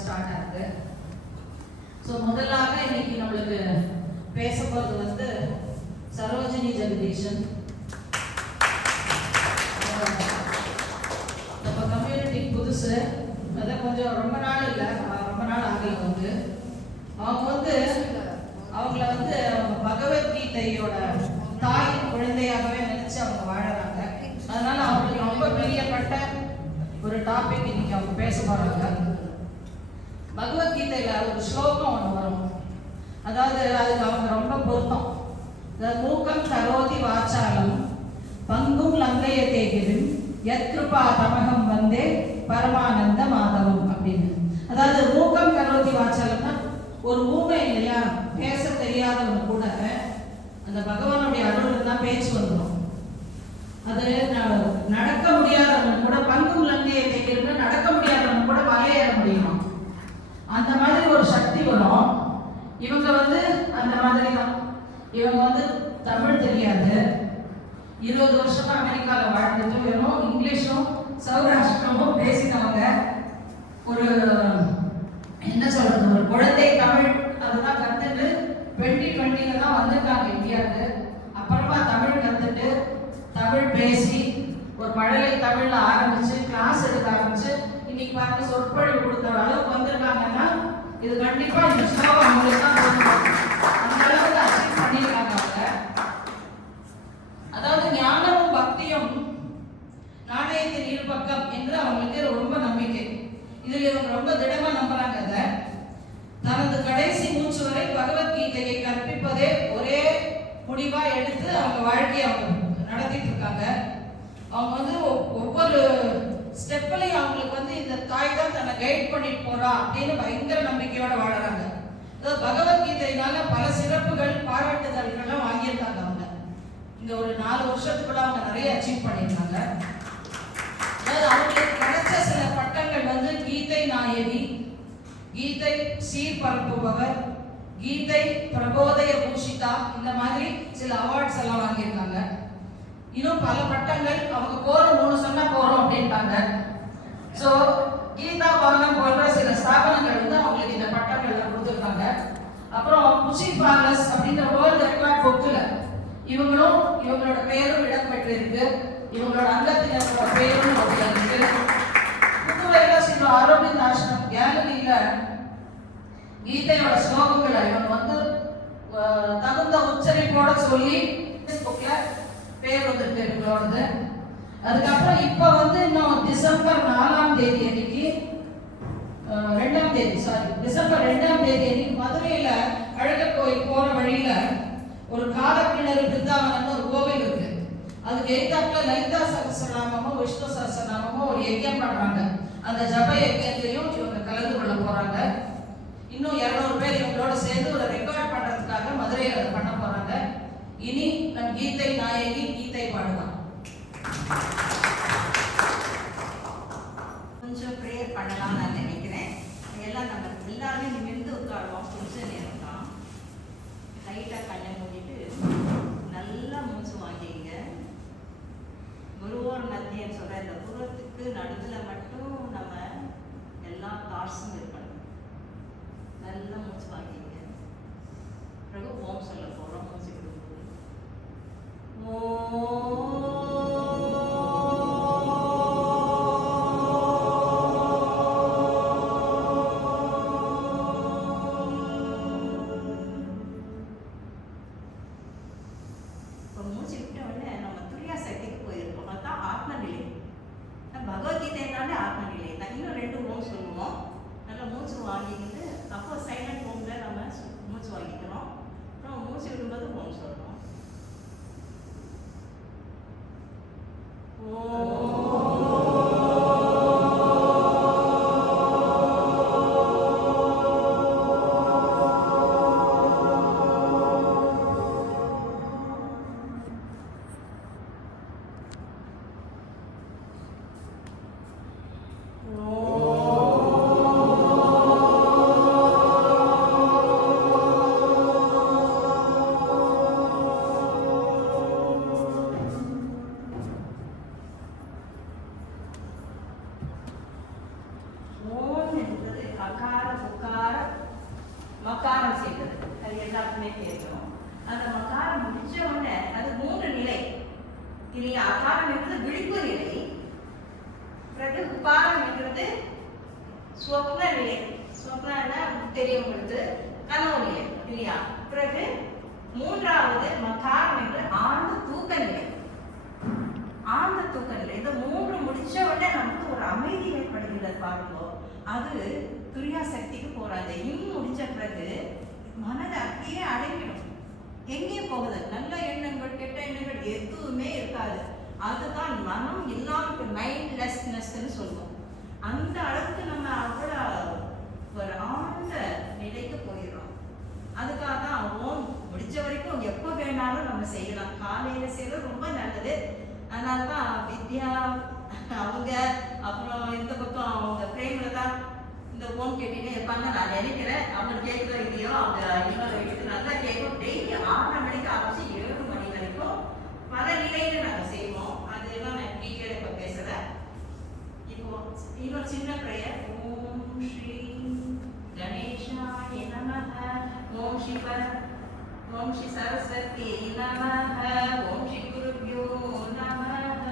Start ஆகுது. So முதலாக இன்னைக்கு நம்மளுக்கு பேச போகிறது வந்து சரோஜினி ஜெகதீஷன். நம்ம கம்யூனிட்டிக்கு புதுசு, அதான் கொஞ்சம் ரொம்ப நாள் இல்லை, ரொம்ப நாள் ஆகல. வந்து அவங்கள வந்து அவங்க பகவத்கீதையோட தாய் குழந்தையாகவே நினைச்சு அவங்க வாழறாங்க. அதனால அவங்களுக்கு ரொம்ப பிரியப்பட்ட ஒரு டாபிக் இன்னைக்கு அவங்க பேச போறாங்க. பகவத்கீதையில ஒரு ஸ்லோகம் ஒன்று வரும், அதாவது அதுக்கு அவங்க ரொம்ப பொருத்தம். மூக்கம் கரோதி வாச்சாலம் பங்கும் லங்கயதே கிரிம் யத்கிருபா தமகம் வந்தே பரமானந்த மாதவம் அப்படின்னு. அதாவது மூக்கம் கரோதி வாச்சாலம்னா ஒரு ஊமை இல்லையா, பேச தெரியாதவங்க கூட அந்த பகவானுடைய அருள் தான் பேச்சு வந்துடும். அது நடக்க முடியாதவங்க கூட பங்கும் லங்கயதே கிரிம்னா நடக்க முடியாதவங்க கூட மலையேற முடியும். அந்த மாதிரி ஒரு சக்தி வரும். இவங்க வந்து அந்த மாதிரி தான். இவங்க வந்து தமிழ் தெரியாது, 20 வருஷமா அமெரிக்காவில் வாழ்ந்துட்டு வெறும் இங்கிலீஷும் சௌராஷ்டிரமும் பேசினவங்க. ஒரு என்ன சொல்றது, ஒரு குழந்தை தமிழ் அதுதான் கற்றுட்டு 2020 தான் வந்திருக்காங்க இந்தியாவுக்கு. அப்புறமா தமிழ் கற்றுட்டு தமிழ் பேசி ஒரு மழலை தமிழ்ல ஆரம்பிச்சு கிளாஸ் எடுக்க ஆரம்பிச்சு இன்னைக்கு பாருங்க சொற்பொழிவு கொடுத்த அளவுக்கு வந்திருக்காங்கன்னா இது கண்டிப்பா இந்த ஸ்லோகம் அவங்களுக்கு தான் அந்த அளவுக்கு அச்சீவ் பண்ணியிருக்காங்க அவங்க. அதாவது ஞானமும் பக்தியும் நாணயத்தின் இரு பக்கம் என்று அவங்களுக்கு ரொம்ப நம்பிக்கை. இதில் இவங்க ரொம்ப திடமா நம்புறாங்க. அதை தனது கடைசி மூச்சு வரை பகவத்கீதையை கற்பிப்பதே ஒரே முடிவா எடுத்து அவங்க வாழ்க்கையை அவங்க நடத்திட்டு இருக்காங்க. அவங்க வந்து ஒவ்வொரு ஸ்டெப்லையும் அவங்களுக்கு வந்து இந்த தாய் தான் தன்னை கைட் பண்ணிட்டு போறா அப்படின்னு பயங்கர நம்பிக்கையோட வாழறாங்க. அதாவது பகவத்கீதையினால பல சிறப்புகள் பாராட்டுதல்கள்லாம் வாங்கியிருக்காங்க. அவங்க இந்த ஒரு 4 வருஷத்துக்குள்ள அவங்க நிறைய அச்சீவ் பண்ணியிருக்காங்க. அதாவது அவங்களுக்கு கிடைச்ச சில பட்டங்கள் வந்து கீதை நாயகி, கீதை சீர் பரப்புபவர், கீதை பிரபோதய பூஷிதா, இந்த மாதிரி சில அவார்ட்ஸ் எல்லாம் வாங்கியிருக்காங்க. இன்னும் பல பட்டங்கள் அவங்க போறோம் 3 சொன்னா போறோம் அப்படின்ட்டாங்க. ஸோ கீதா பவனம் போன்ற சில ஸ்தாபனங்கள் வந்து அவங்களுக்கு இந்த பட்டங்கள் கொடுத்துருக்காங்க. அப்புறம் புஷி பாலஸ் அப்படிங்கிற வேர்ல்டு ரெக்கார்ட் புக்கில் இவங்களும் இவங்களோட பேரும் இடம் பெற்றிருக்கு. இவங்களோட அங்கத்தினரோட பேரும் இருக்கு. புதுவையில் ஸ்ரீ அரவிந்த் ஆசிரம் கேலரியில கீதையோட ஸ்லோகங்களை இவங்க வந்து தகுந்த உச்சரிப்போட சொல்லி புக்ல பேர் வந்துட்டு இவங்களோடது. அதுக்கப்புறம் இப்ப வந்து இன்னும் டிசம்பர் 4ஆம் தேதி அன்னைக்கு டிசம்பர் 2ஆம் தேதி அன்னைக்கு மதுரையில அழகர் கோயில் போற வழியில ஒரு காலக்கிணறு பிருந்தாவனம்னு ஒரு கோவில் இருக்கு. அதுக்கு எய்தாப்புல லலிதா சகஸ்ரநாமமும் விஷ்ணு சகஸ்ரநாமமும் ஒரு யஜ்யம் பண்றாங்க. அந்த ஜப யஜ்யத்திலையும் இவங்க கலந்து கொள்ள போறாங்க. இன்னும் 200 பேர் இவங்களோட சேர்ந்து ஒரு ரெக்கார்ட் பண்றதுக்காக மதுரையில் அதை பண்ண போறாங்க. இனி நம் கீதை நாயகி கீதை பாடுவான். கொஞ்சம் ப்ரேயர் பண்ணலாம் நான் நினைக்கிறேன். எல்லாம் நம்ம எல்லாருமே நிமிர்ந்து உட்காருவோம். கொஞ்சம் நேரம் தான் லைட்டாக கண்ணை மூடிட்டு நல்லா மூச்சு வாங்கிங்க. குருவோர் மத்தியன்னு சொல்கிற இந்த புறத்துக்கு நடுவில் மட்டும் நம்ம எல்லா தாட்ஸும் இருக்கணும். நல்லா மூச்சு வாங்கிங்க. பிறகு ஓம் சொல்ல போகிறோம். மூச்சு கொடுக்கும்போது செய்வது அது எல்லாருக்குமே தெரியும். அந்த மகாரம் முடிச்ச உடனே அது 3 நிலை இல்லையா? அகாரம் என்பது விழிப்பு நிலை, பிறகு உபாரம் என்றது ஸ்வப்ன நிலை, ஸ்வப்னா தெரியவங்களுக்கு கனவு நிலை இல்லையா? பிறகு 3வது மகாரம் என்று ஆழ்ந்த தூக்க நிலை, ஆழ்ந்த தூக்க நிலை. இந்த 3 முடிச்ச உடனே நமக்கு ஒரு அமைதி ஏற்படுகிறது பாருங்க. அது துரியா சக்திக்கு போறாங்க. முடிஞ்ச பிறகு மனதை அப்படியே அடங்கிடும், எங்கேயும் போகுது. நல்ல எண்ணங்கள் கெட்ட எண்ணங்கள் எதுவுமே இருக்காது. அதுதான் மனம் இல்லாம மைண்ட்லெஸ்னஸ்ன்னு சொல்லுவோம். அந்த அளவுக்கு நம்ம அவ்வளவு ஒரு ஆழ்ந்த நிலைக்கு போயிடுறோம். அதுக்காக தான் ஓம் முடிஞ்ச வரைக்கும் எப்போ வேணாலும் நம்ம செய்யலாம். காலையில செய்யறது ரொம்ப நல்லது. அதனால தான் வித்யா அவங்க அப்புறம் இந்த பக்கம் அவங்க பிரேம்ல தான் இந்த ஓம் கேட்டுட்டே இருப்பாங்க. நான் நினைக்கிறேன் அவங்க கேட்குற இல்லையோ அவங்க இன்னொரு வீட்டுக்கு நல்லா கேட்கும். டெய்லி 6 மணிக்கு ஆரம்பிச்சு 7 மணி வரைக்கும் பல நிலையில நாங்கள் செய்வோம். அதெல்லாம் நான் டீட்டெயில் இப்போ பேசுகிறேன். இப்போ இன்னொரு சின்ன பிரேயர். ஓம் ஸ்ரீ கணேஷாய நமஹ, ஓம் சிவ ஓம் ஸ்ரீ சரஸ்வதி நமஹ, ஓம் ஸ்ரீ குருப்யோ நமஹ,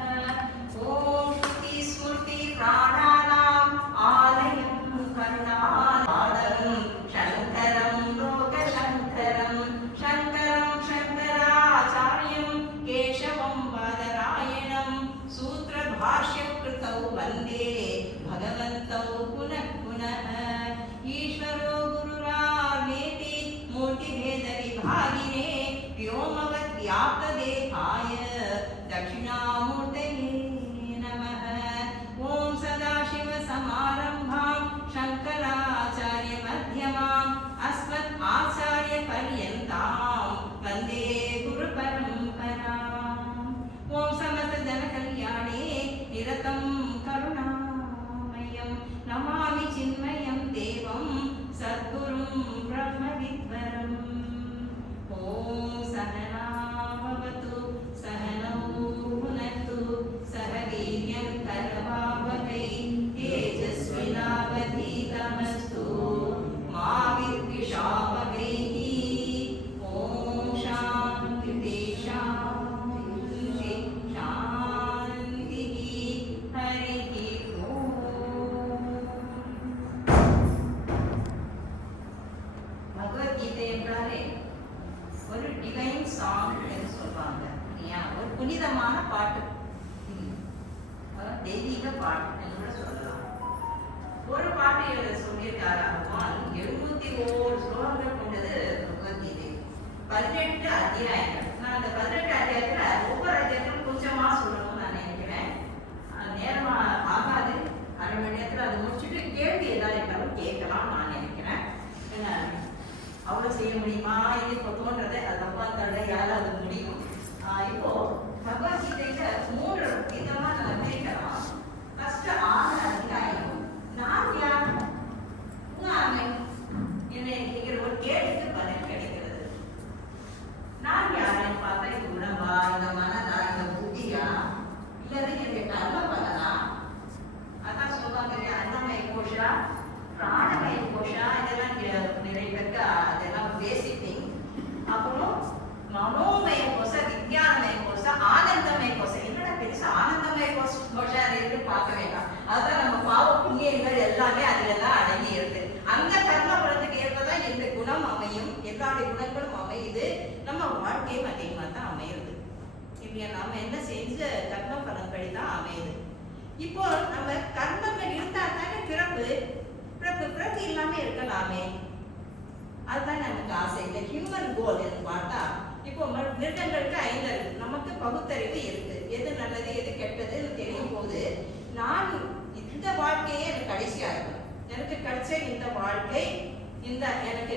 ஓம் ஸ்ருதி ஸ்மிருதி பிராணானாம் ஆலயம் கருணாலயம் சங்கரம் லோக சங்கரம் சங்கரம் சங்கராச்சாரியம் கேசவம் பாதராயணம் சூத்திர பாஷ்யம் கிருதௌ வந்தே பகவந்தௌ புனః புனः ஈஸ்வரோ குருரார்மேதி மூர்த்தி பேத விபாகினே व्योमवत् व्याप्त देहाय दक्षिणामूर्तये नमः। ओम सदाशिव समारंभां शंकराचार्य मध्यमाम् अस्मत् आचार्य पर्यन्तां वन्दे गुरु परम्पराम्। ओम समस्त जन कल्याणे निरतं करुणामयं नमामि चिन्मयं देवं सद्गुरुं ब्रह्मविद्वरम्। ओम सहना भवतु सहनौ भुनक्तु सह वीर्यं करवावहै तेजस्विनावधीतमस्तु मा विद्विषावहै। ओम शान्ति शान्ति शान्तिः। हरिः ओम। भगवद्गीதை என்றாலே ஒரு டிவைன் சாங் என்று சொல்வாங்க இல்லையா? ஒரு புனிதமான பாட்டு, தெய்வீக பாட்டு என்று கூட சொல்லலாம். ஒரு பாட்டு எழுத சொல்லியிருக்காரு பகவான். 701 ஸ்லோகங்கள் கொண்டது பகவத்கீதை. 18 அத்தியாயங்கள். நான் அந்த 18 அத்தியாயத்துல ஒவ்வொரு அத்தியாயத்திலும் கொஞ்சமா சொல்லணும்னு நான் நினைக்கிறேன். நேரமா ஆகாது. 1/2 மணி நேரத்துல அதை முடிச்சுட்டு கேள்வி ஏதாவது இருந்தாலும் கேட்கலாம் நான் நினைக்கிறேன். அவ்வளோ செய்ய முடியுமா? இது இப்போ தோன்றதை அது அப்பா தடவை யாராவது முடியும். இப்போ பகவத்கீதையில 3 விதமா நம்ம பிரிக்கலாம். ஃபர்ஸ்ட் 6 அத்தியாயம். நான் யார் என்கிற ஒரு கேள்விக்கு பதில் கிடைக்கிறது. நான் யாருன்னு பார்த்தா இது உடம்பா, இந்த மனதா, இந்த புத்தியா, இல்லது என்னுடைய கர்ம பலனா? அதான் சொல்லுவாங்க இல்லையா, அன்னமய கோஷா பிராணமய கோஷா, இதெல்லாம் நிறைய பேருக்கு அதெல்லாம் பேசிக் திங். அப்புறம் மனோமய கோஷ, விஞ்ஞானமய கோஷ, ஆனந்தமய கோஷ. என்னடா பெருசா ஆனந்தமய கோஷா இருக்கு பார்க்க வேண்டாம். அதுதான் நம்ம பாவ புண்ணியங்கள் எல்லாமே அதுல தான் அடங்கி இருக்கு. அந்த கர்ம பலத்துக்கு ஏற்பதான் இந்த குணம் அமையும். எல்லாருடைய குணங்களும் அமையுது. நம்ம வாழ்க்கையும் அதே மாதிரி தான் அமையுது இல்லையா? நாம என்ன செஞ்ச கர்ம பலன்கள் தான் அமையுது. இப்போ நம்ம கர்மங்கள் இருந்தா தானே பிறப்பு பிறப்பு இல்லாம இருக்கலாமே. அதுதான் நமக்கு ஆசை. இந்த ஹியூமன் கோல் என்று பார்த்தா இப்போ மிருகங்களுக்கு 5 அறிவு, நமக்கு பகுத்தறிவு இருக்கு. எது நல்லது எது கெட்டதுன்னு தெரியும் போது நான் இந்த வாழ்க்கையே எனக்கு கடைசியா இருக்கும். எனக்கு கிடைச்ச இந்த வாழ்க்கை, இந்த எனக்கு